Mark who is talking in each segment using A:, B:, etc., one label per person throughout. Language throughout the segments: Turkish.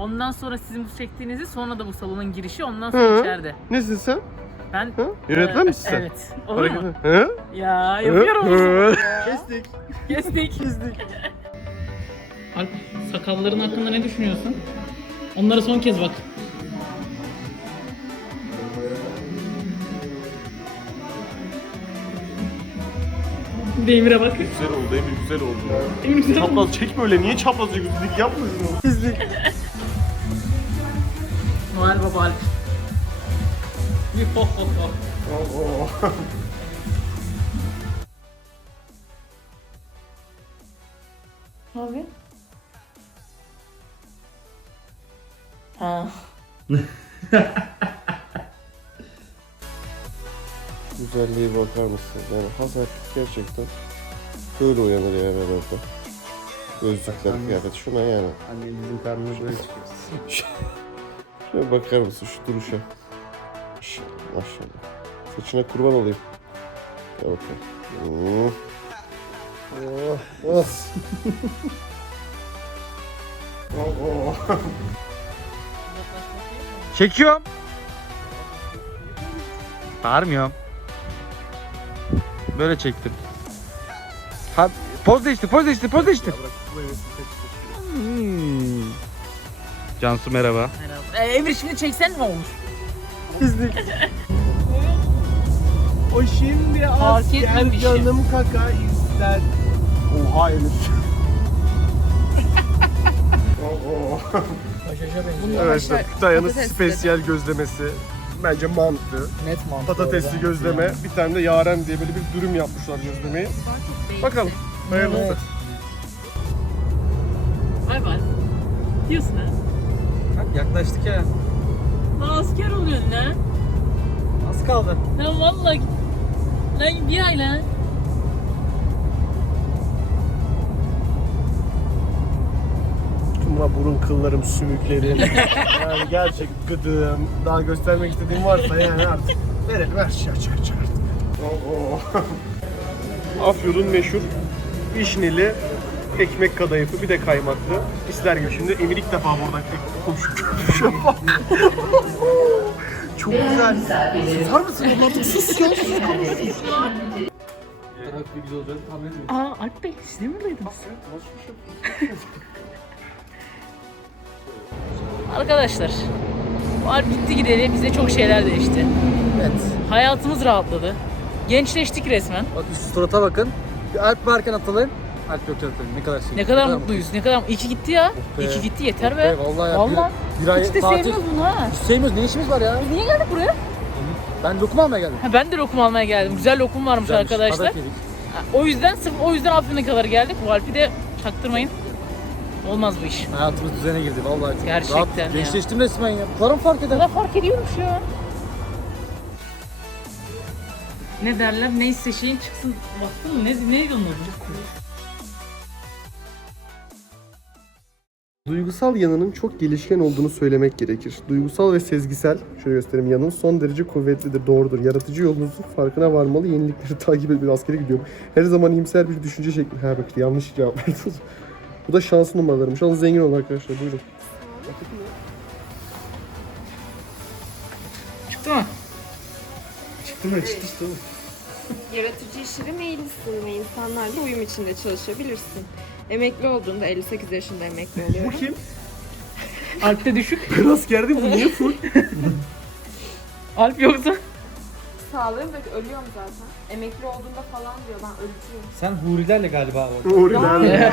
A: Ondan sonra sizin bu çektiğinizi, sonra da bu salonun girişi, ondan sonra içeride.
B: Nesin sen?
A: Ben
B: Yönetmen misin sen?
A: Evet. Olur mu?
B: Hı?
A: Ya yapıyorum.
B: Kestik.
A: Kestik. Alp, sakalların hakkında ne düşünüyorsun? Onlara son kez bak. Demir'e bak.
B: Güzel oldu Emir, güzel oldu.
A: Emir güzel oldu.
B: Çapraz çekme öyle, niye çaprazca güzellik yapmıyorsun? Kestik.
A: Noel Baba Alp. Bir ho ho ho. Abi. Ha.
B: Güzelliğe bakar mısın? Yani Hazar gerçekten böyle uyanır yani herhalde. Gözlükler, kıyafet, şuna yani.
C: Annemizin karnına böyle çıkıyoruz.
B: Şuna bakar mısın şu duruşa? Maşallah. Saçına kurban olayım. Gel bakalım.
C: Çekiyorum. Bağırmıyorum. Böyle çektim. Ha, poz değiştir. Cansu merhaba.
A: Merhaba. Emir şimdi çeksen mi olmuş?
B: O şimdi
A: Fark etmemiş.
B: canım kaka ister. Oha Emir. Arkadaşlar Kütahya'nın spesiyel gözlemesi. Bence mantı.
A: Net mantıklı.
B: Patatesli gözleme. Bir tane de yaren diye böyle bir dürüm yapmışlar gözlemeyi. Bakalım. Hayırlısı.
A: Evet. Bay bay. Diyorsun ha?
C: Yaklaştık ya.
A: Lan asker oluyorsun lan.
C: Az kaldı.
A: Lan vallahi. Lan bir ay lan.
B: Tüm burun kıllarım, sümüklerim. Yani gerçek gıdığım. Daha göstermek istediğim varsa yani artık. Verelim her şeyi açık artık. Afyon'un meşhur vişneli ekmek kadayıfı, bir de kaymaklı. İster gibi şimdi. Emir ilk defa buradan komşu. Çok güzel. Susar mısın? Artık sus ya.
A: Aa Alp Bey siz de mi buradaydınız? Arkadaşlar, bu Alp gitti gideli bize çok şeyler değişti.
C: Evet.
A: Hayatımız rahatladı. Gençleştik resmen.
C: Bak şu surata bakın. Bir Alp varken atalım. Alp yok atalım. Ne kadar şey.
A: Ne kadar mutluyuz. Ne kadar İyi ki gitti ya.
C: be.
A: İyi ki gitti yeter be.
C: Be, vallahi ya.
A: Vallahi.
C: Bir ay
A: Hiç de
C: tatil.
A: sevmiyoruz bunu ha.
C: Hiç sevmiyoruz. Ne işimiz var ya?
A: Biz niye geldik buraya?
C: Ben lokum almaya geldim.
A: Ha, ben de lokum almaya geldim. Güzel lokum varmış
C: Güzelmiş,
A: arkadaşlar.
C: tabak yedik.
A: Ha, o yüzden sırf o yüzden Afyon'a kadar geldik. Bu Alp'i de çaktırmayın. Olmaz bu iş.
C: Hayatımız düzene girdi vallahi. Çok
A: Gerçekten
C: rahat.
A: ya.
C: Gençleştim resmen ya. Param fark eder.
A: Ne fark ediyormuş ya. Ne derler? Neyse şeyin çıksın. Baktın mı? Neydi onun adı?
B: Duygusal yanının çok gelişken olduğunu söylemek gerekir. Duygusal ve sezgisel, şöyle göstereyim, yanın son derece kuvvetlidir, doğrudur. Yaratıcı yolunuzun farkına varmalı, yenilikleri takip edip askere gidiyorum. Her zaman iyimser bir düşünce şekli. Ha bak yanlış cevap verdiniz. Bu da şans numaralarıymış. Alın zengin olun arkadaşlar, buyurun.
A: Çıktı mı?
B: Çıktı mı? Çıktı işte.
D: Yaratıcı işlere meyillisin ve insanlarla uyum içinde çalışabilirsin. Emekli olduğunda 58 yaşında emekli oluyorum.
B: Bu kim?
A: Alp'te düşük.
B: Ben askerdeyim, bu niye full?
A: Alp yoksa.
D: Sağlığım ve ölüyorum zaten. Emekli olduğunda falan diyor ben ölücüyüm.
C: Sen hurilerle galiba orada.
B: Uğurlar.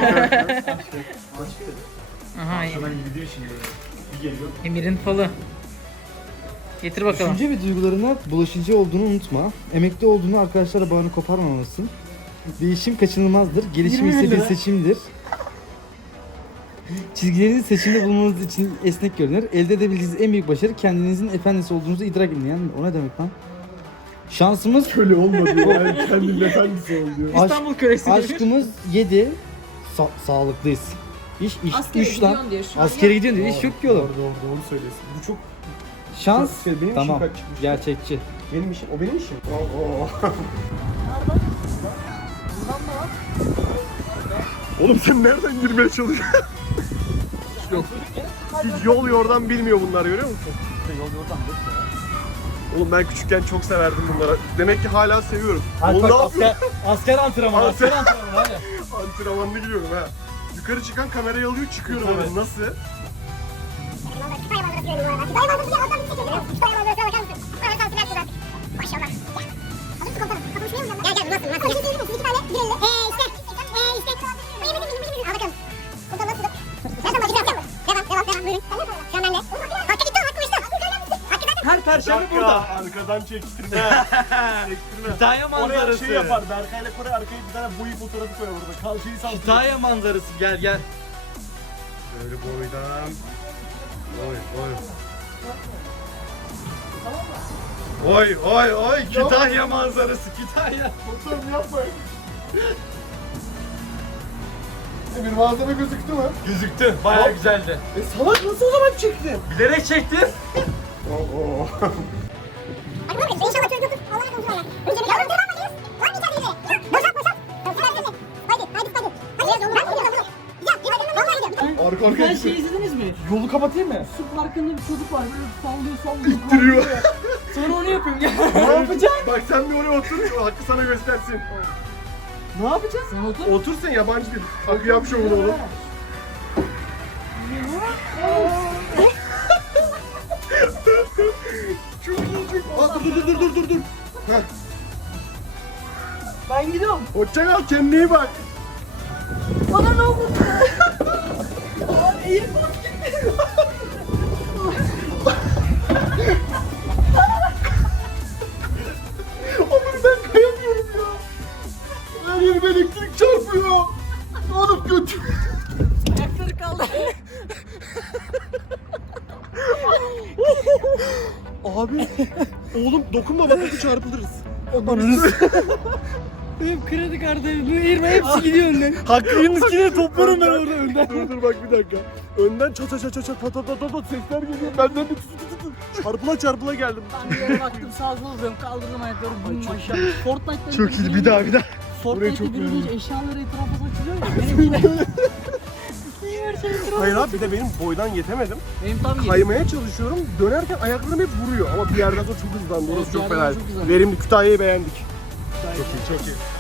A: Aha iyi.
C: gidiyor şimdi. Bir geliyor.
A: Emir'in falı. Getir bakalım.
E: Düşünce ve duygularına bulaşıcı olduğunu unutma. Emekli olduğunu arkadaşlara bağını koparmamalısın. Değişim kaçınılmazdır. Gelişim ise bir seçimdir. Çizgilerinizi seçimde bulmanız için esnek görünür. Elde edebileceğiniz en büyük başarı kendinizin efendisi olduğunuzu idrak edin. Yani o ne demek lan? Şansımız
B: Öyle olmadı yani, kendinin efendisi oluyor.
A: İstanbul kölesi.
E: aşkımız 7. Sağlıklıyız. İş
D: Askere
E: 3 lan.
D: gidiyorsun diyor şu an.
E: Askere gidiyorsun diyor. İş yok ki oğlum.
B: Doğru söylüyorsun. Bu çok
E: Şans.
B: benim
E: Tamam.
B: işim kaç çıkmış?
E: Gerçekçi.
B: Benim işim, o benim işim. Oğlum sen nereden girmeye çalışıyorsun? Yok. Hiç yol yordan bilmiyor bunlar, görüyor musun?
E: Yol yordan yok ya.
B: Oğlum ben küçükken çok severdim bunları. Demek ki hala seviyorum. Oğlum ne yapıyorsun?
E: Asker antrenmanı,
B: Asker
E: antrenmanı hadi.
B: Antrenmanına gidiyorum ha. Yukarı çıkan kamerayı alıyor, çıkıyorum hemen. Nasıl?
C: Her perşembe burada.
B: Arkadan çektirme. Çektirme.
E: Kütahya
C: Oraya
E: manzarası.
C: şey yapar. Berkay'la Koray arkaya bir tane boyu fotoğrafı koyar orada. Kalçayı sallıyor.
E: Kütahya manzarası gel gel.
B: Böyle boydan. Oy. Kütahya manzarası. Kütahya. Fotoğraf yapmayın. Bir malzeme gözüktü mü?
E: Gözüktü. Bayağı güzeldi.
B: Salak nasıl o zaman çektin?
E: Bilerek çektim.
B: Arka arkaya
A: Şey izlediniz mi?
B: Yolu kapatayım mı?
A: Su parkında bir çocuk var böyle sallıyor.
B: İttiriyor.
A: Sonra onu yapıyorum ya.
B: Ne yapacaksın? Bak sen bir oraya otur, Hakkı sana göstersin.
A: Ne yapacağız? Sen otur.
B: Otursun, yabancı değil. Hakkı yap şovunu oğlum. Çok iyi, çok iyi. Dur. Heh.
A: Ben gidiyorum.
B: Hoşça kal, kendine iyi bak.
A: Bana ne oldu?
B: Oğlum ben kayamıyorum ya. Her yerime elektrik çarpıyor. Oğlum götür.
A: Ayakları kaldı.
B: Abi. Oğlum dokunma bak, hadi çarpılırız.
A: Benim kredi kartı, bu irme hepsi gidiyor önden.
B: Hakkı'nın üstüne toplarım ben orada önden. Dur bak bir dakika. Önden çat pat sesler geliyor. Benden de tut. Çarpıla geldim.
A: Ben bir yere baktım sağa sola vuruyorum, kaldırdım ayakları, bunun aşağı. Fortnite'da
B: Çok iyi, bir daha. Burayı
A: Fortnite'da
B: çok
A: birinci eşyaları etrafa saçılıyor ya. Benimkiler. Her şey etrafa.
B: Hayır abi, bir de benim boydan yetemedim.
A: Benim tam yerim.
B: Kaymaya çalışıyorum. Dönerken ayaklarım hep vuruyor. Ama bir yerden sonra çok hızlandı. Orası
A: Evet,
B: çok
A: bir yerden
B: fena.
A: çok hızlandı.
B: Verimli. Kütahya'yı beğendik. Çok iyi.